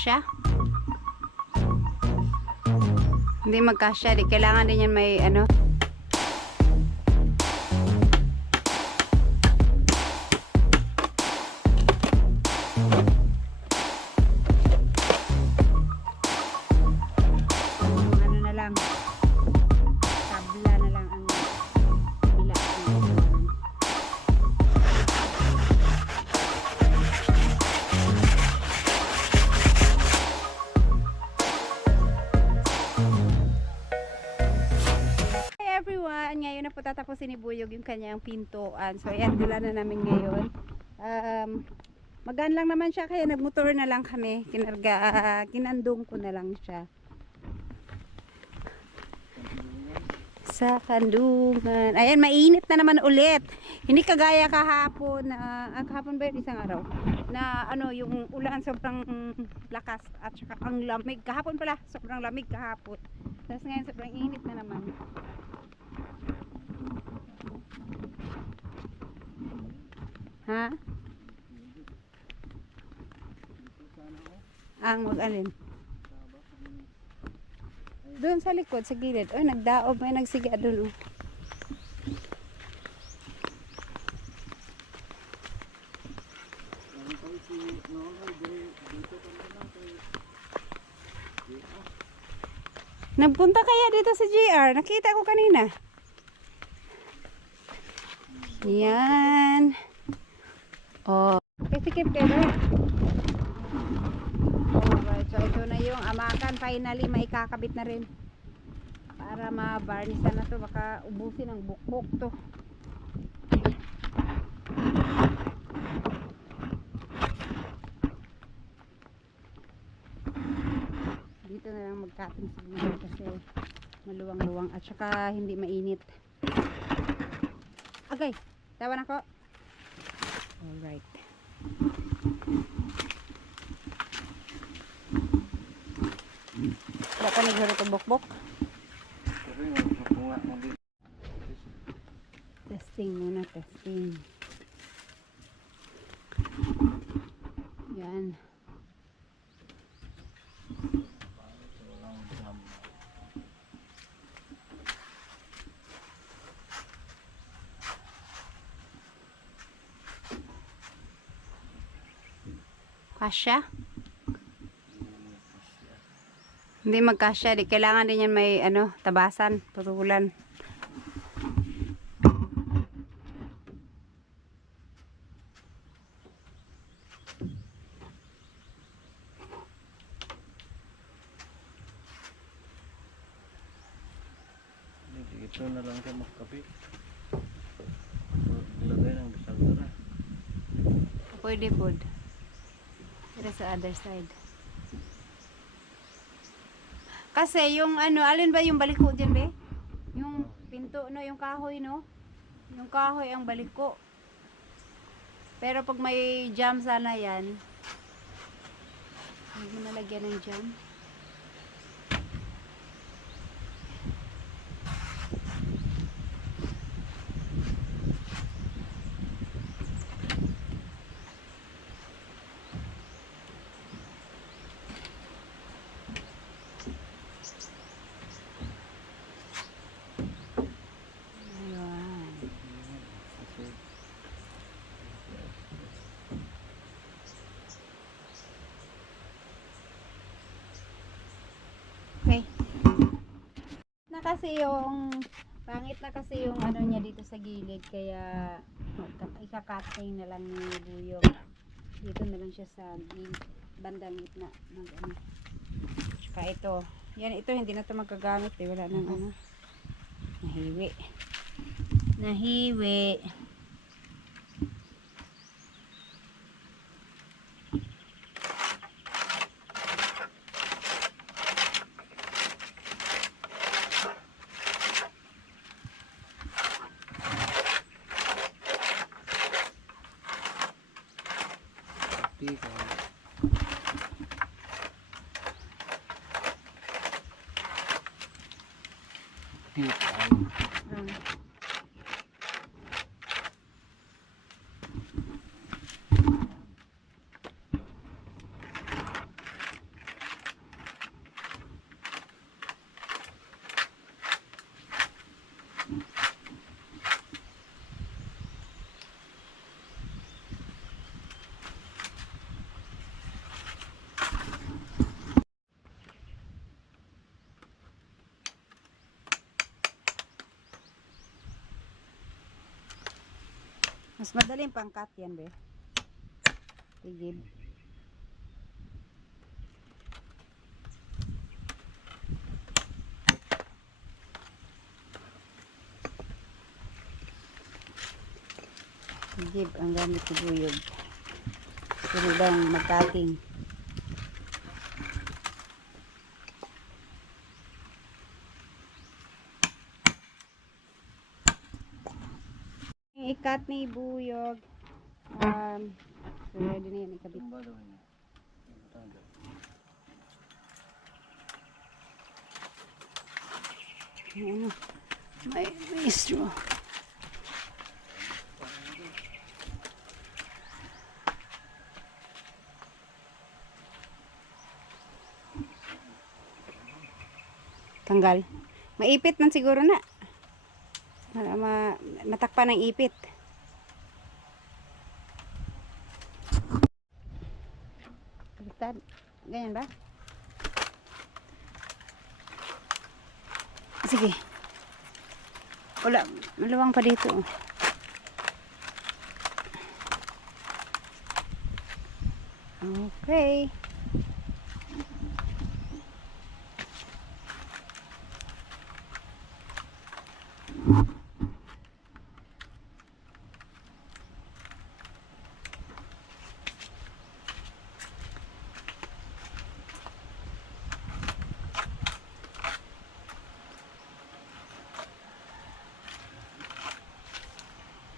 Kasya? Hindi magkasya. Di kailangan din yan may ano. Ano na lang. Tabla na lang ang bila. Ngayon na po tatapusin ni Buyog yung kanyang pintuan. So ayan, dula na namin ngayon. Magaan lang naman siya, kaya nagmotor na lang kami. Kinandong ko na lang siya sa kandungan. Ayan, mainit na naman ulit. Hindi kagaya kahapon kahapon ba yun, isang araw na ano, yung ulan sobrang lakas at saka ang lamig. Kahapon pala, sobrang lamig kahapon. Tapos ngayon sobrang init na naman. Ha? Ang mag-alin? Doon sa likod, sa gilid. Oh, nagdaob. May nagsiga doon. Oh. Nagpunta kaya dito sa GR? Nakita ko kanina. Yan. Oh. Kisikip kayo ba? Alright. So ito na yung amakan. Finally, may kakabit na rin. Para ma-varnish na to. Baka ubusin ang bukbok to. Dito na lang magkating siguro kasi maluwang-luwang at saka hindi mainit. Okay, tawan ako. Alright. Wala pa naghuro ito bukbok. Testing muna, testing. Yan. Kasya? Hindi magkasya. Di kailangan din yan may ano, tabasan, putulan. Ito na lang siya magkapit. Ilagay ng bisagara. Pwede po. Pero sa other side. Kasi yung ano, alin ba yung baliko dyan be? Yung pinto no, yung kahoy no? Yung kahoy ang baliko. Pero pag may jam sana yan. Hindi mo nalagyan ng jam. Okay. Na kasi yung pangit na kasi yung ano niya dito sa gilid kaya ika-cutting na lang ni Buyog. Dito na lang siya sa bandang gitna ng ano. Tsaka ito. Yan ito hindi na ito magagamit eh. Wala nang ano. Nahiwi. Nahiwi. Mas madaling pangkat yan, be. Tigib. Tigib ang gamit ni Buyog. Pwede bang mag-cutting. Ikat ni Buyog. So ready na yan ikabit. Tumba daw niya. Tanggal. Ano? May straw. Tanggal. Maipit man siguro na. Matakpan ng ipit. Baliktad. Ganyan ba? Sige. Wala. Maluwang pa dito. Okay.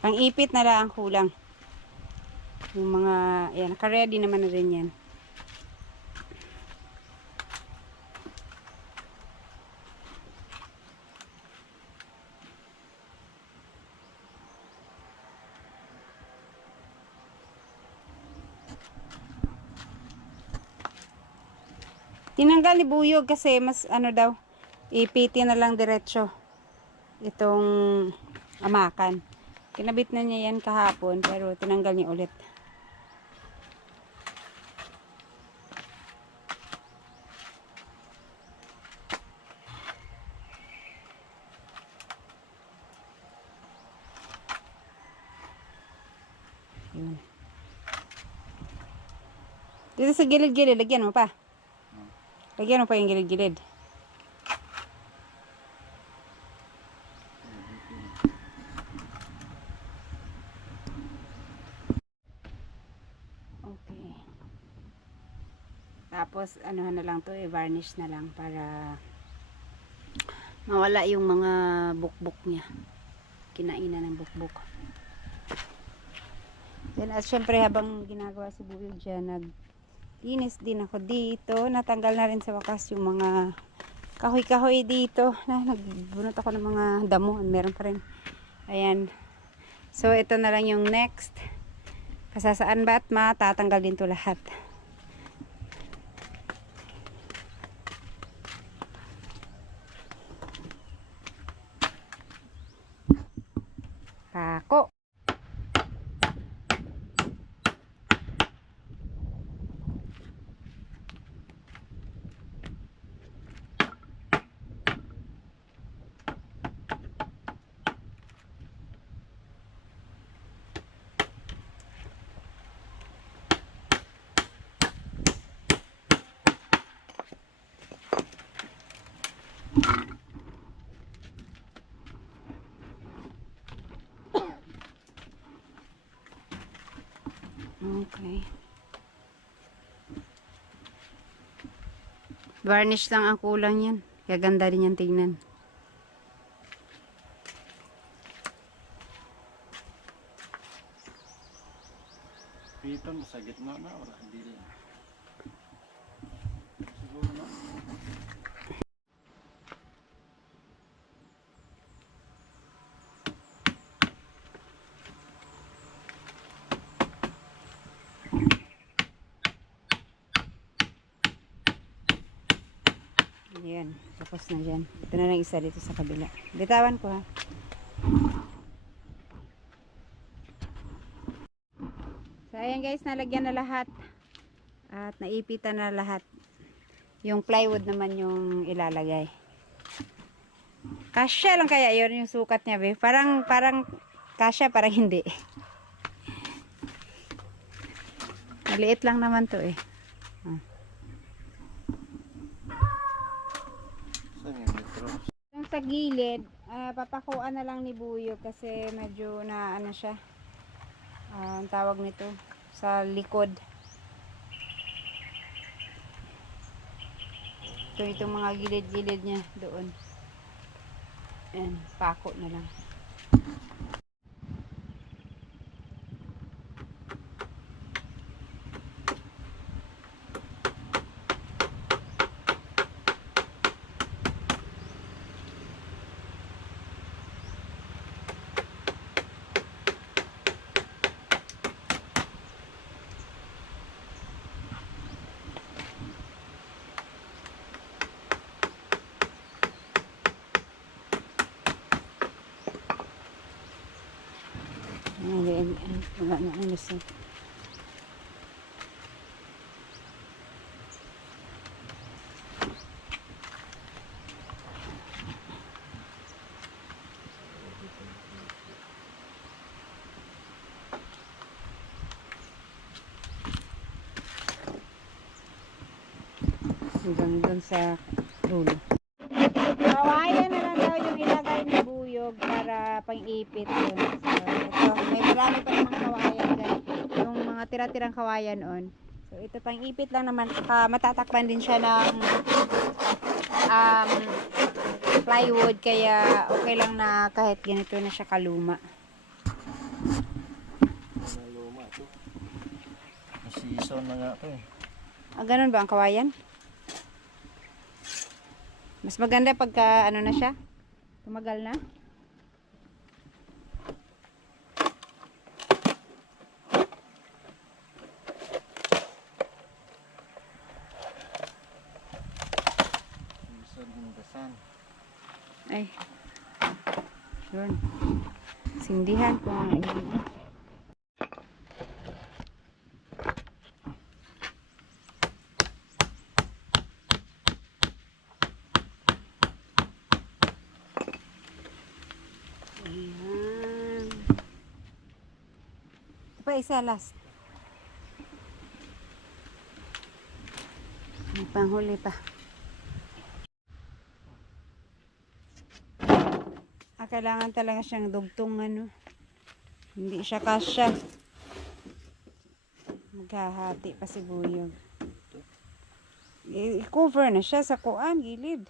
Pang-ipit na lang ang kulang. Yung mga, ayan, naka-ready naman na rin yan. Tinanggal ni Buyog kasi mas ano daw, ipitin na lang diretso itong amakan. Kinabit na niya yan kahapon pero tinanggal niya ulit. Yun. Dito sa gilid-gilid, lagyan mo pa. Lagyan mo pa yung gilid-gilid. Okay. Tapos, ano na lang to, i-varnish na lang para mawala yung mga bukbok niya. Kinainan ng bukbok. Then, at syempre, habang ginagawa si Buyog dyan, naglinis din ako dito. Natanggal na rin sa wakas yung mga kahoy-kahoy dito. Nagbunot ako ng mga damo. Meron pa rin. Ayan. So, ito na lang yung next. Kasasaan ba at matatanggal din to lahat. Pako. Okay. Varnish lang ang kulang yan. Kaya ganda rin yan tingnan. Pitan mo sa gitna na wala hindi rin. Siguro na. Ayan, tapos na dyan. Ito na lang isa dito sa kabila. Bitawan ko ha. So ayan guys, nalagyan na lahat. At naipitan na lahat. Yung plywood naman yung ilalagay. Kasya lang kaya yun yung sukat niya be. Parang kasya, parang hindi. Maliit lang naman to eh. Saan yung metro? Yung sa gilid, papakuan na lang ni Buyo kasi medyo na ano siya. Ang tawag nito sa likod. Itong mga gilid-gilid niya doon. Ayan, pako na lang. Wala na ang listen. Hanggang doon sa dulo. Kawayan na lang daw yung ilagay ni Buyog para pang-ipit yun. So, ito, may marami pa namang kawayan dyan. Yung mga tira-tirang kawayan on. So, ito pang-ipit lang naman. Matatakpan din siya ng plywood. Kaya okay lang na kahit ganito na siya kaluma. Luma ito. Season na nga ito eh. Ganun ba ang kawayan? Mas maganda pagka ano na siya? Tumagal na? Season in the sun. Ay. Yun. Sindihan ko ang ayan. Ito pa isa last. May panghuli pa. Kailangan talaga siyang dugtong ano. Hindi siya kasya. Maghahati pa si Buyog. I-cover na siya sa kuan, gilid.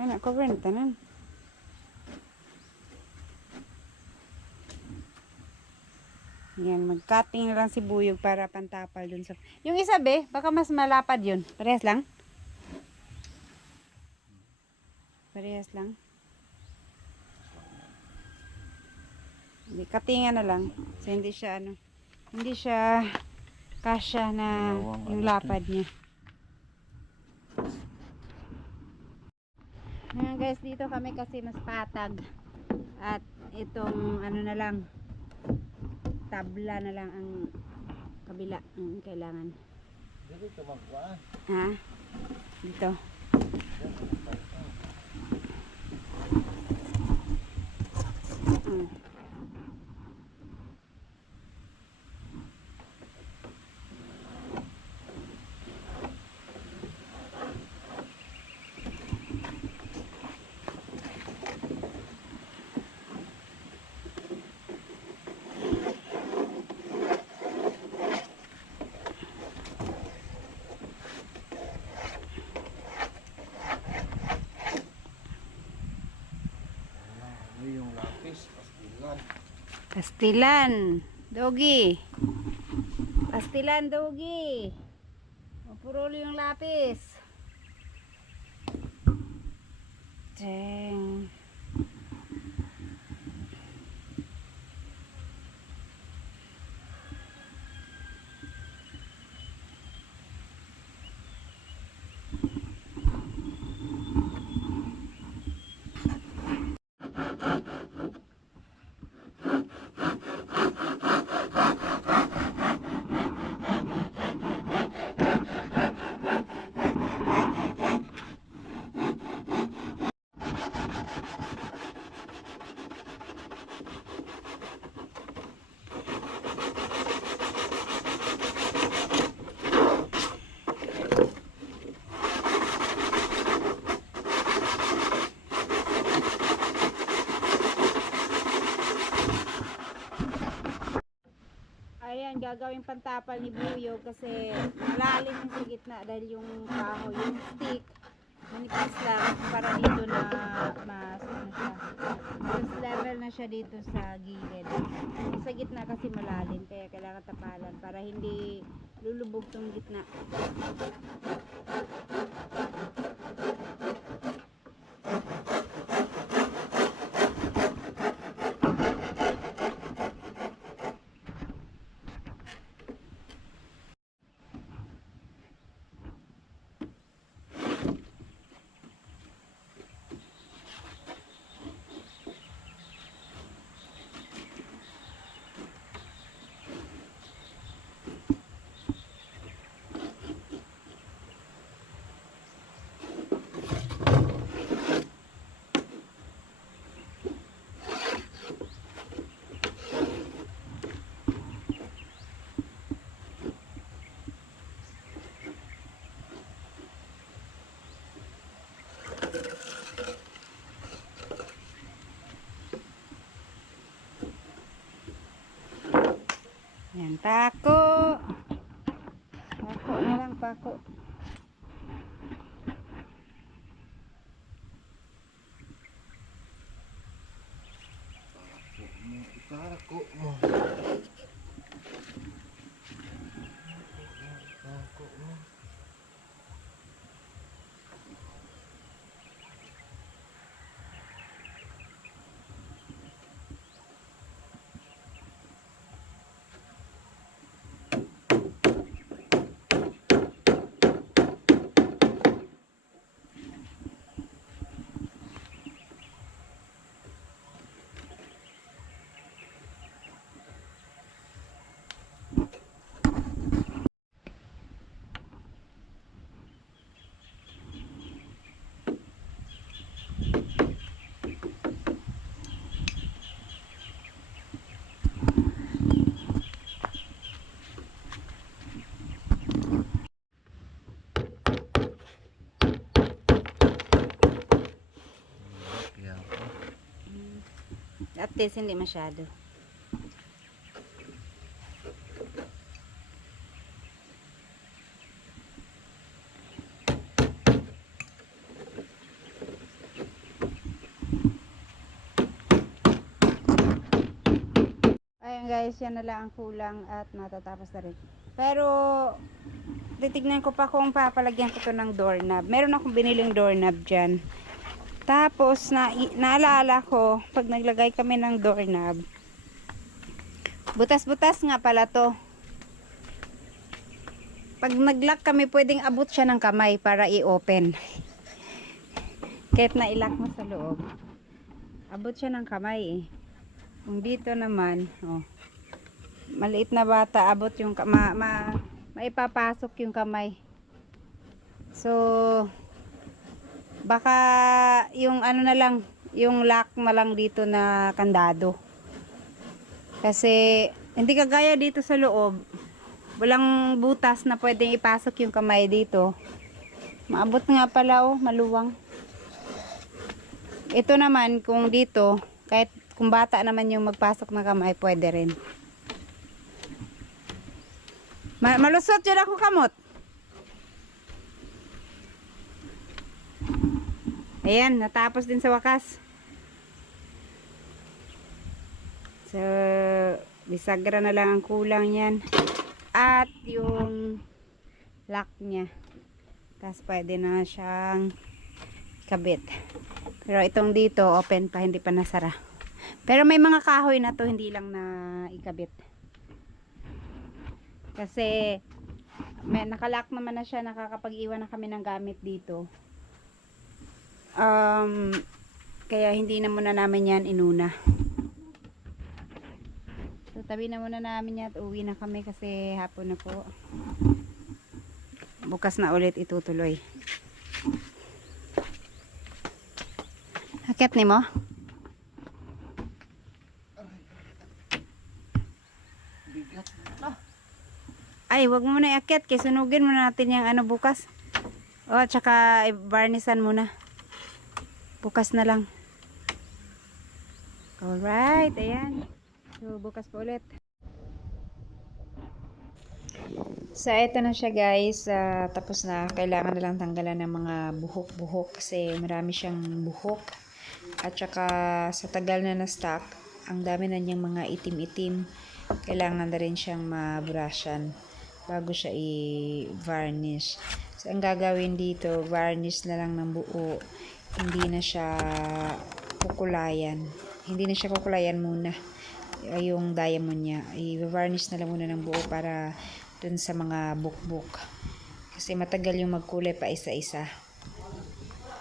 Ay, na-cover na tanan. Yan, mag-cutting na lang si Buyog para pantapal dun sa... Yung isa be, baka mas malapad yun. Parehas lang? Parehas lang? Hindi, cuttingan na lang. So, hindi siya ano... Hindi siya kasya na yung lapad niya. Ngayon guys, dito kami kasi mas patag. At itong ano na lang... tabla na lang ang kabila ang kailangan. Dito magkuhan. Ha? Dito. Yung lapis, pastilan. Pastilan. Dogi. Pastilan, dogi. Mapuruli yung lapis. Dang. gagawing pantapal ni Buyog kasi malalim yung sa gitna dahil yung kahoy, yung stick manipis lang para dito na mas ano siya, mas level na siya dito sa gilid. Sa gitna kasi malalim kaya kailangan tapalan para hindi lulubog tong gitna. Yan, pako. Pako na lang, pako. Pako mo. Pako mo. At least hindi masyado. Ayan guys, yan na lang ang kulang at matatapos na rin. Pero titignan ko pa kung papalagyan ko to ng doorknob. Meron akong biniling doorknob dyan. Tapos, naalala ko, pag naglagay kami ng doorknob, butas-butas nga pala to. Pag nag-lock kami, pwedeng abot siya ng kamay para i-open. Kahit na-lock mo sa loob. Abot siya ng kamay eh. Kung dito naman, oh, maliit na bata, abot yung maipapasok yung kamay. So, baka yung ano na lang, yung lock na lang dito na kandado. Kasi hindi kagaya dito sa loob. Walang butas na pwedeng ipasok yung kamay dito. Maabot nga pala oh, maluwang. Ito naman kung dito, kahit kung bata naman yung magpasok na kamay, pwede rin. Malusot yun ako kamot. Ayan, natapos din sa wakas. So, bisagra na lang ang kulang yan. At yung lock niya. Tapos pwede na siyang kabit. Pero itong dito, open pa, hindi pa nasara. Pero may mga kahoy na to, hindi lang na ikabit. Kasi, nakalock naman na siya, nakakapag-iwan na kami ng gamit dito. Kaya hindi na muna namin yan inuna. So tabi na muna namin yan at uwi na kami kasi hapon na po. Bukas na ulit itutuloy. Akit ni mo? Bigat. Ay, wag mo na iakit kasi sunugin muna natin yung ano bukas. O, tsaka varnisan muna. Bukas na lang. Alright, ayan. So, bukas pa ulit. So, eto na siya guys. Tapos na. Kailangan na lang tanggalan ng mga buhok-buhok kasi marami siyang buhok. At saka sa tagal na na-stock, ang dami na niyang mga itim-itim. Kailangan na rin siyang mabrushan bago siya i-varnish. So, ang gagawin dito, varnish na lang ng buo. Hindi na siya kukulayan. Hindi na siya kukulayan muna yung diamond niya. I-varnish na lang muna ng buo para dun sa mga bukbuk. Kasi matagal yung magkulay pa isa-isa.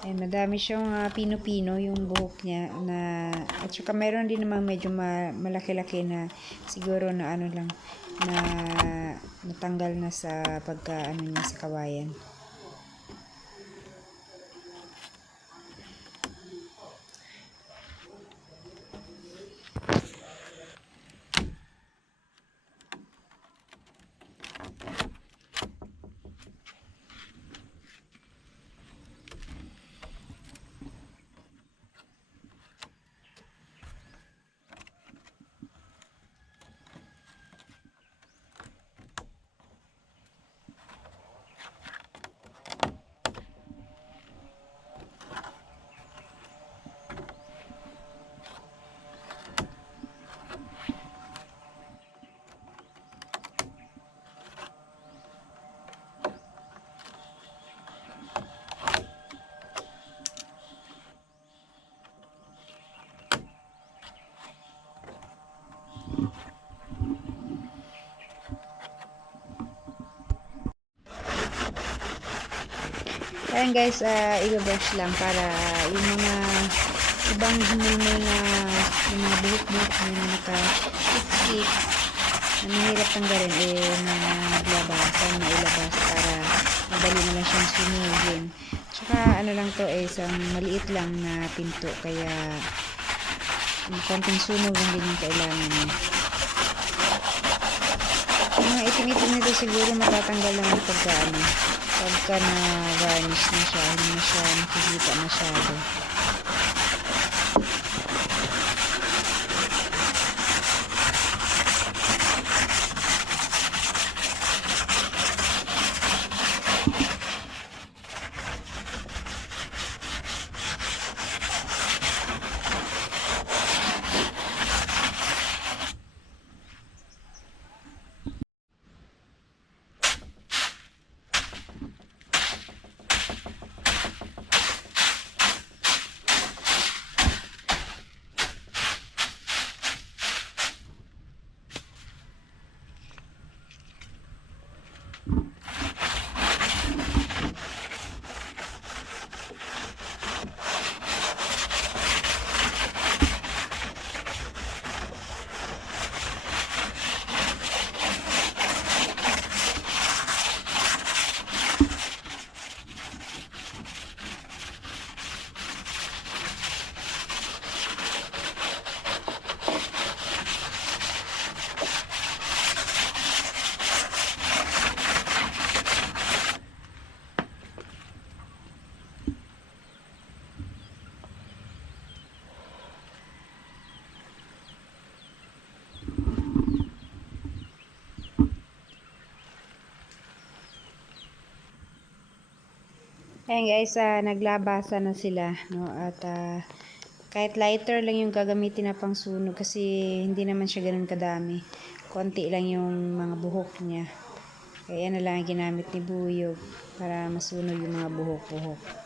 Ayan, madami siyang pino-pino yung buhok niya na at saka meron din namang medyo malaki-laki na siguro na ano lang na natanggal na sa pagka ano niya sa kawayan. Ayan guys, i-brush lang para yung mga ibang humulmul na yung mga buhok-buhok na naka-stick na mahirap tanggalin na naglabasan, mailabas para madali na lang siyang sunugin. Tsaka ano lang to isang maliit lang na pinto kaya konting sunog lang din yung kailangan niya. Yung mga itim-itim nito siguro matatanggal lang pagka na varnish na siya, hindi na siya nakikita masyado. Ayan guys, naglabasa na sila, no? At kahit lighter lang yung gagamitin na pang sunog kasi hindi naman siya ganun kadami. Konti lang yung mga buhok niya. Kaya na lang ang ginamit ni Buyog para masunog yung mga buhok-buhok.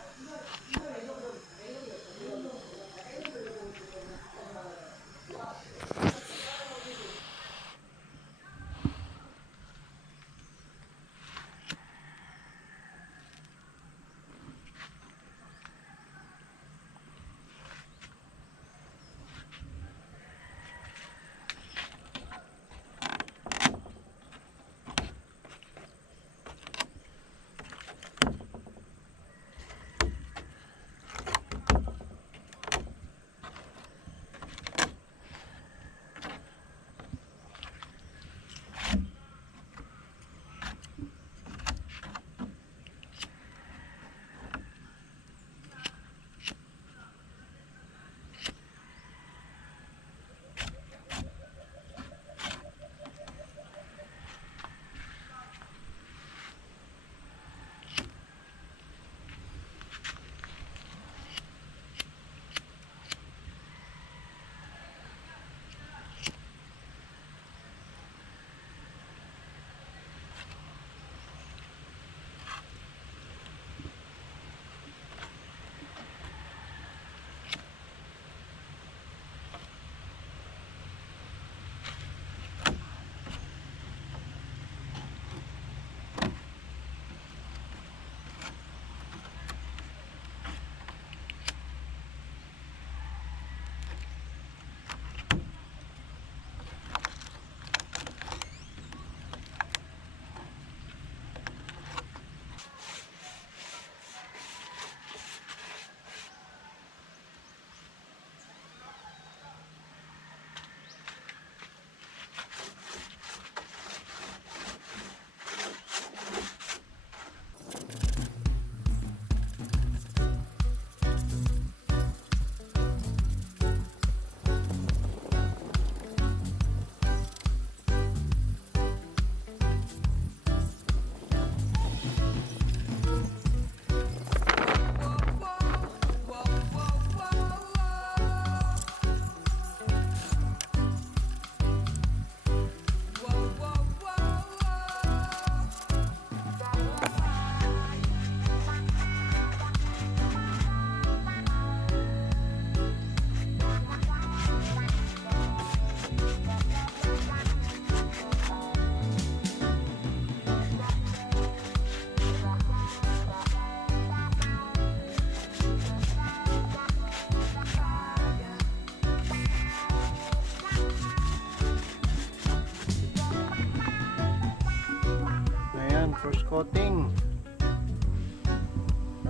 First coating.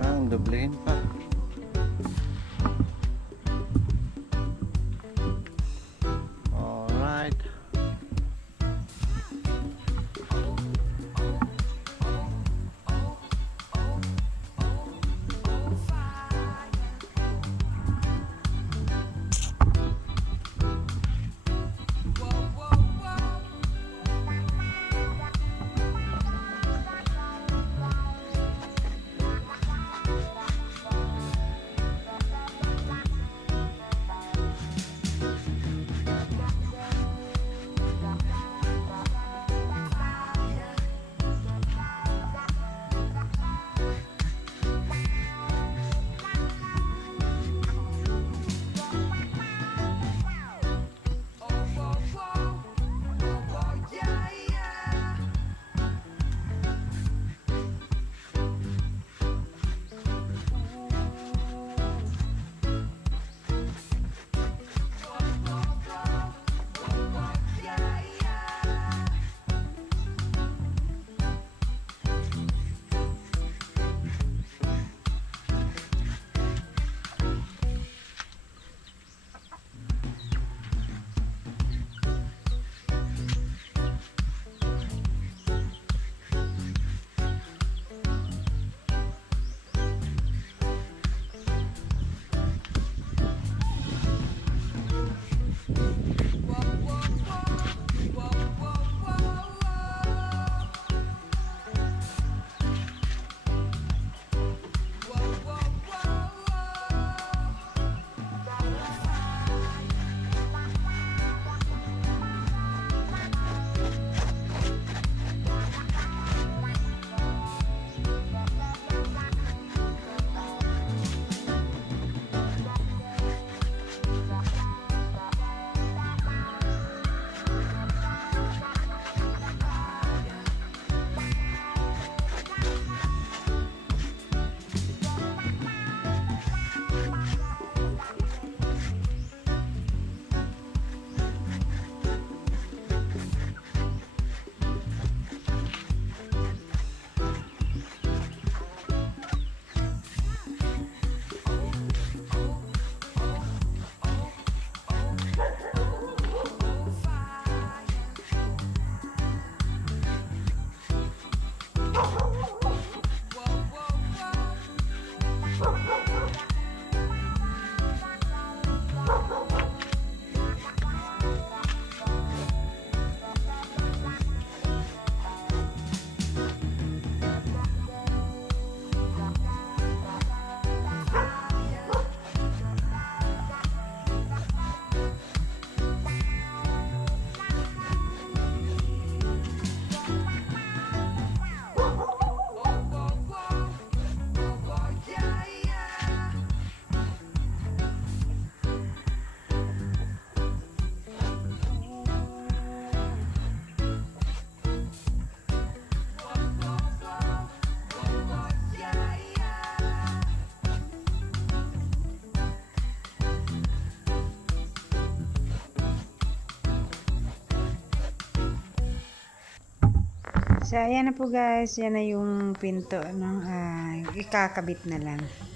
Ang doblehin pa. Alright. So, ayan na po guys. Yan na yung pinto. Ikakabit na lang.